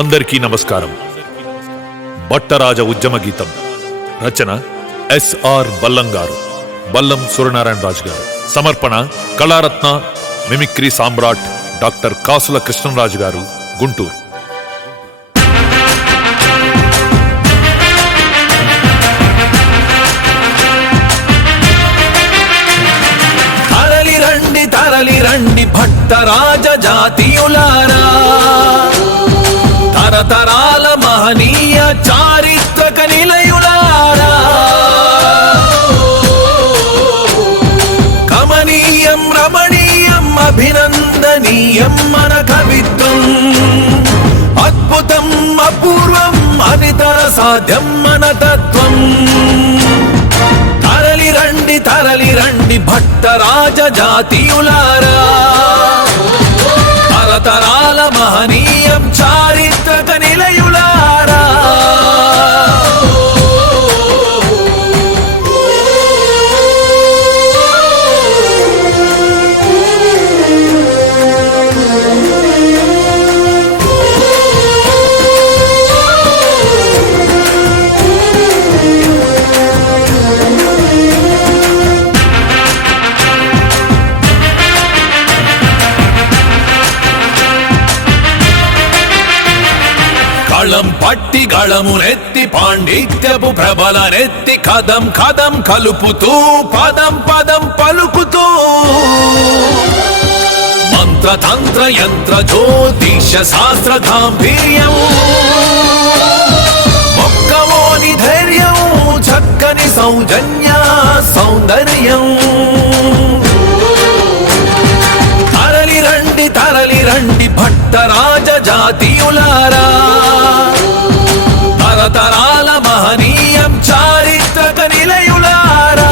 అందరికీ నమస్కారం. భట్టరాజ ఉద్యమ గీతం రచన ఎస్ఆర్ బల్లం గారు, బల్లం సూర్యనారాయణ రాజు గారు. సమర్పణ కళారత్న మిమిక్రీ సామ్రాట్ డాక్టర్ కాసుల కృష్ణరాజు గారు, గుంటూరు. తరలి రండి భట్టరాజ జాతీయులారా, తరతరాల మహనీయ చారిత్రక నిలయులారా. కమనీయం రమణీయం అభినందనీయం మన కవిత్వం, అద్భుతం అపూర్వం అనితర సాధ్యం మన తత్వం. తరలి రండి భట్టరాజ జాతీయులారా, తరతరాల మహనీయం చారిత్రక నిలయులారా. కళం పట్టి గళమునెత్తి పాండిత్యపు ప్రబలనెత్తి కదం కదం కలుపుతూ పదం పదం పలుకుతూ మంత్రతంత్ర యంత్ర జ్యోతిష శాస్త్ర గాంభీర్యం, మొక్కవోని ధైర్యం చక్కని సౌజన్య సౌందర్యం. తరలి రండి భట్టరాజ జాతీయులారా, తరతరాల మహనీయం చారిత్రక నిలయులారా.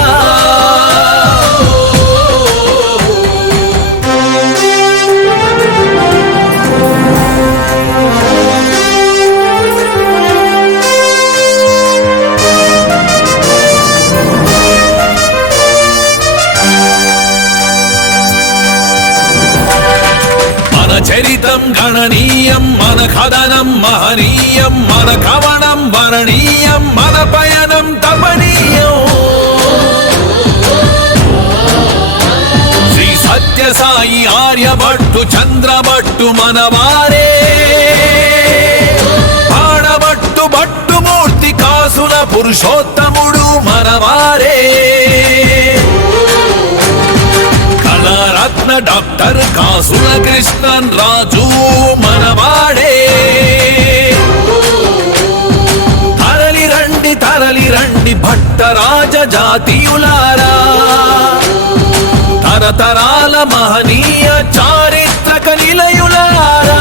చరితం గణనీయం మన కథనం మహనీయం, మన కవనం వరణీయం, మన పయనం తపనీయం. శ్రీ సత్యసాయి ఆర్యభట్టు చంద్రభట్టు మనవారే, ఆడభట్టు భట్టుమూర్తి కాసుల పురుషోత్తముడు మనవారే. కళారత్న డాక్టర్ కాసుల కృష్ణన్ రాజు మనవాడే. తరలి రండి భట్టరాజ జాతీయులారా, తరతరాల మహనీయ చారిత్రక నిలయులారా.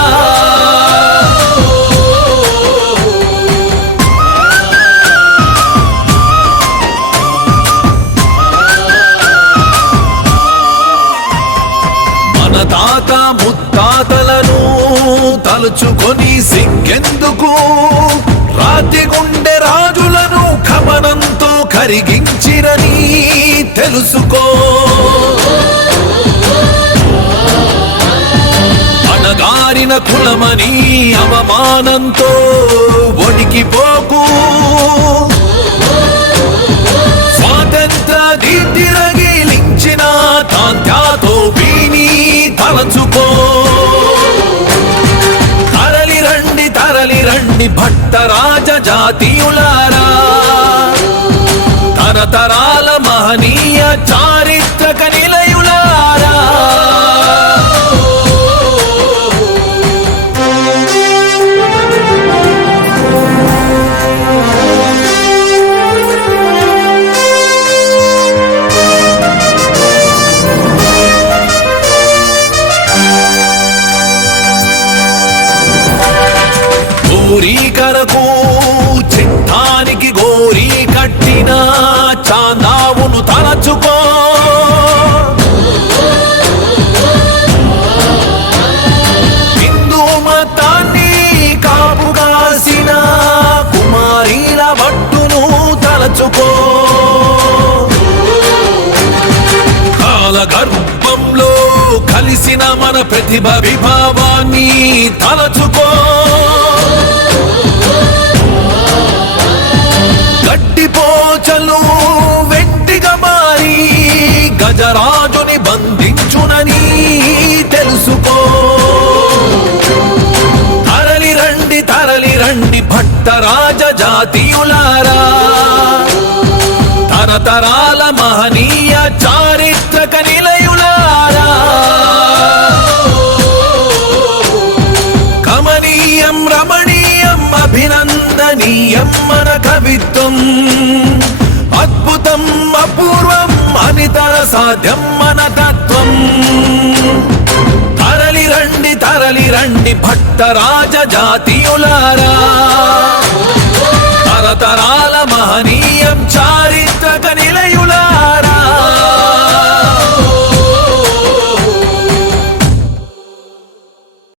తాత ముత్తాతలను తలుచుకొని సిగ్గెందుకు, రాతి గుండె రాజులను కమనంతో కరిగించిరని తెలుసుకో. అణగారిన కులమని అవమానంతో వణికిపోకు, స్వాతంత్ర దీప్తి రగిలించిన తాంత్యాతో వీని తలచుకో. తరలి రండి భట్టరాజ జాతీయులారా, తరతరాల మహనీయ చారిత్రక నిలయులారా. గోరీకరకు చిత్తానికి గోరీ కట్టిన చాందావును తలచుకో. హిందూ మతాన్ని కాపుగాసిన కుమారీల భట్టును తలచుకో. కాలగర్భంలో కలిసిన మన ప్రతిభ విభావాన్ని తలచుకో. భట్టరాజ జాతీయులారా, తరతరాల మహనీయ చారిత్రక నిలయులారా, కమనీయం రమణీయం అభినందనీయం మన కవిత్వం, అద్భుతం అపూర్వం అనితర సాధ్యం మన తత్వం. తరలి రండి భట్టరాజ జాతీయులారా, తరతరాల మహనీయం చారిత్రక